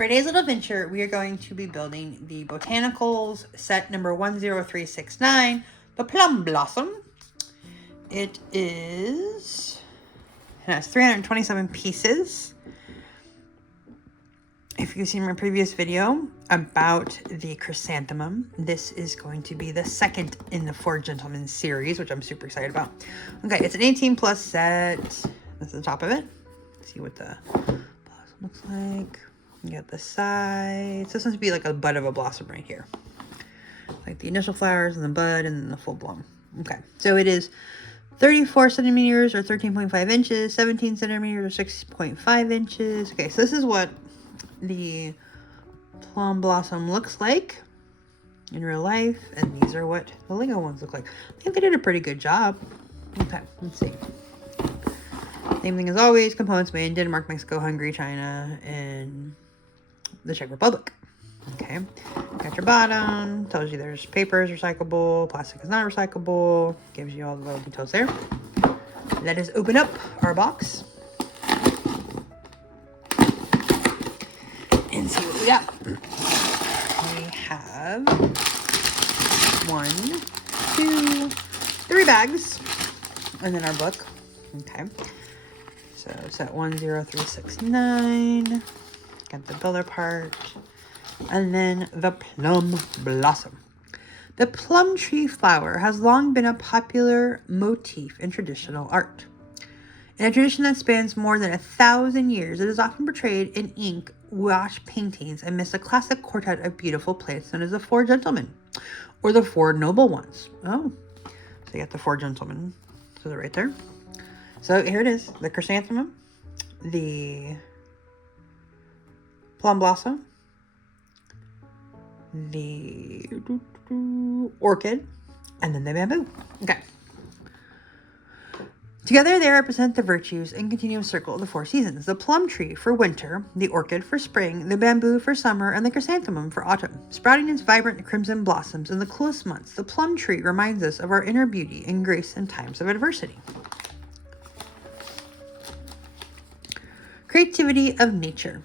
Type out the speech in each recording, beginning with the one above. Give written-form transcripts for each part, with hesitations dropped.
For today's little adventure, we are going to be building the Botanicals set number 10369, the Plum Blossom. It has 327 pieces. If you've seen my previous video about the chrysanthemum, this is going to be the second in the Four Gentlemen series, which I'm super excited about. Okay, it's an 18 plus set. This is the top of it. Let's see what the blossom looks like. You got the sides. This must be like a bud of a blossom right here. Like the initial flowers and the bud and then the full bloom. Okay, so it is 34 centimeters or 13.5 inches, 17 centimeters or 6.5 inches. Okay, so this is what the plum blossom looks like in real life, and these are what the Lego ones look like. I think they did a pretty good job. Okay, let's see. Same thing as always, components made in Denmark, Mexico, Hungary, China, and the Czech Republic. Okay, got your bottom, tells you there's paper is recyclable, plastic is not recyclable, gives you all the little details there. Let us open up our box and see what we got. We have 1, 2, 3 bags, and then our book. Okay, so set 10369. Got the builder part, and then the plum blossom. The plum tree flower has long been a popular motif in traditional art. In a tradition that spans more than 1,000 years, it is often portrayed in ink wash paintings amidst a classic quartet of beautiful plants known as the Four Gentlemen, or the Four Noble Ones. Oh, so you got the Four Gentlemen. So they're right there. So here it is, the chrysanthemum, the plum blossom, the orchid, and then the bamboo. Okay. Together they represent the virtues and continuous circle of the 4 seasons. The plum tree for winter, the orchid for spring, the bamboo for summer, and the chrysanthemum for autumn. Sprouting its vibrant crimson blossoms in the coolest months, the plum tree reminds us of our inner beauty and grace in times of adversity. Creativity of nature.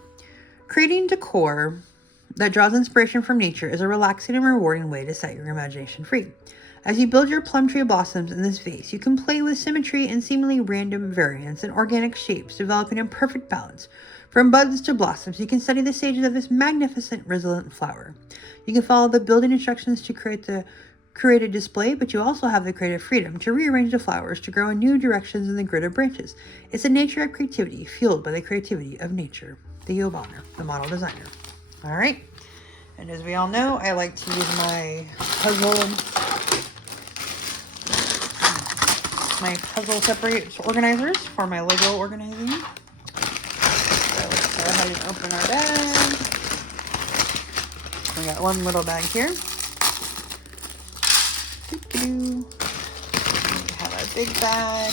Creating decor that draws inspiration from nature is a relaxing and rewarding way to set your imagination free. As you build your plum tree blossoms in this vase, you can play with symmetry and seemingly random variants and organic shapes, developing a perfect balance. From buds to blossoms, you can study the stages of this magnificent, resilient flower. You can follow the building instructions to create the created display, but you also have the creative freedom to rearrange the flowers to grow in new directions in the grid of branches. It's the nature of creativity, fueled by the creativity of nature. The Yobana, the model designer. All right, and as we all know, I like to use my puzzle separate organizers for my Lego organizing. So let's go ahead and open our bag. We got one little bag here. We have our big bag.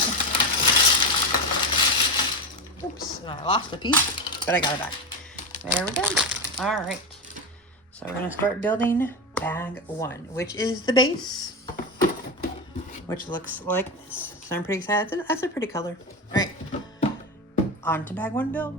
Oops, and I lost a piece, but I got it back. There we go. All right. So we're going to start building bag 1, which is the base, which looks like this. So I'm pretty excited. That's a pretty color. All right. On to bag 1 build.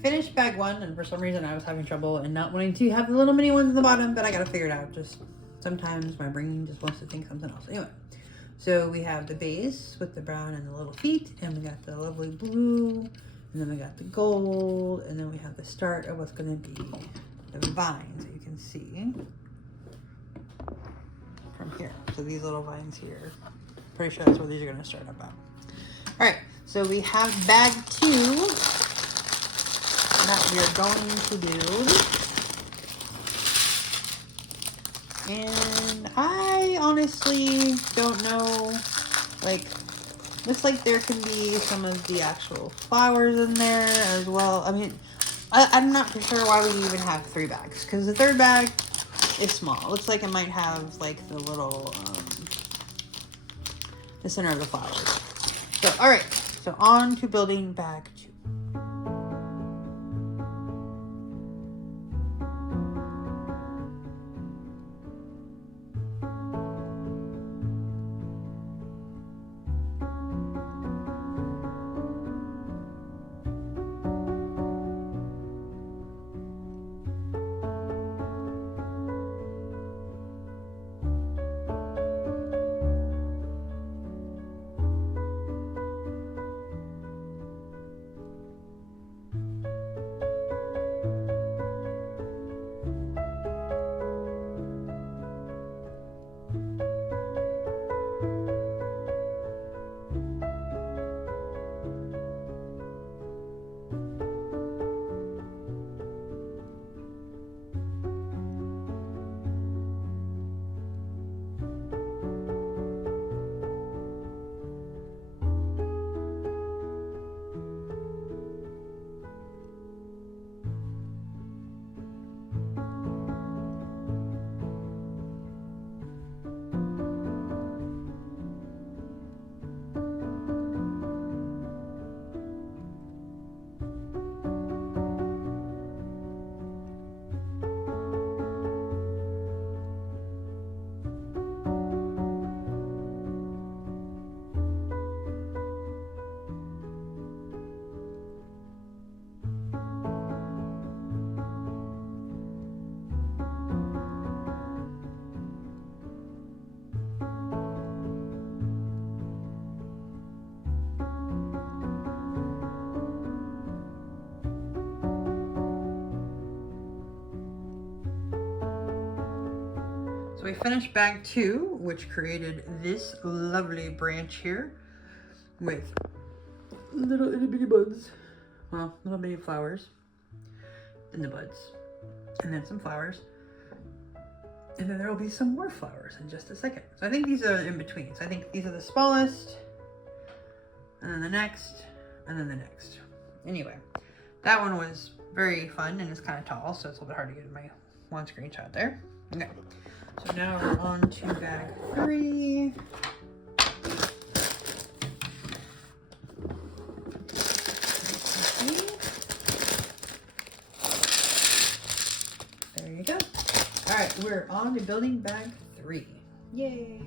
finished bag 1, and for some reason I was having trouble and not wanting to have the little mini ones in the bottom, but I gotta figure it out. Just sometimes my brain just wants to think something else. Anyway, so we have the base with the brown and the little feet, and we got the lovely blue, and then we got the gold, and then we have the start of what's gonna be the vines that you can see from here. So these little vines here, pretty sure that's where these are gonna start up at. All right, so we have bag 2 that we are going to build. And I honestly don't know, like, looks like there can be some of the actual flowers in there as well. I mean, I'm not for sure why we even have 3 bags, because the 3rd bag is small. It looks like it might have like the little, the center of the flowers. So, all right, so on to building bag 2. We finished bag 2, which created this lovely branch here with little itty bitty buds. Well, little bitty flowers in the buds, and then some flowers, and then there will be some more flowers in just a second. So I think these are in between. So I think these are the smallest, and then the next, and then the next. Anyway, that one was very fun, and it's kind of tall, so it's a little bit hard to get in my one screenshot there. Okay. So now we're on to bag 3. There you go. All right, we're on to building bag 3. Yay.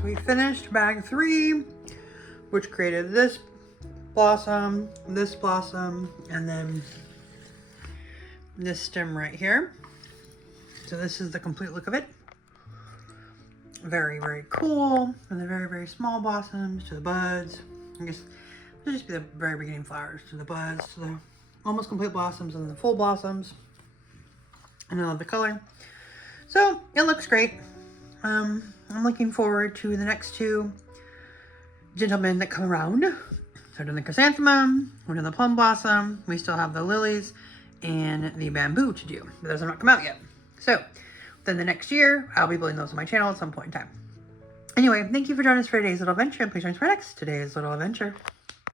so we finished bag 3, which created this blossom, and then this stem right here. So this is the complete look of it. Very, very cool. From the very, very small blossoms to the buds. I guess it'll just be the very beginning flowers to the buds to the almost complete blossoms and the full blossoms. And I love the color. So it looks great. I'm looking forward to the next 2 gentlemen that come around. So we're doing the chrysanthemum, we're doing the plum blossom, we still have the lilies and the bamboo to do. But those have not come out yet. So then the next year, I'll be building those on my channel at some point in time. Anyway, thank you for joining us for today's little adventure, and please join us for today's little adventure.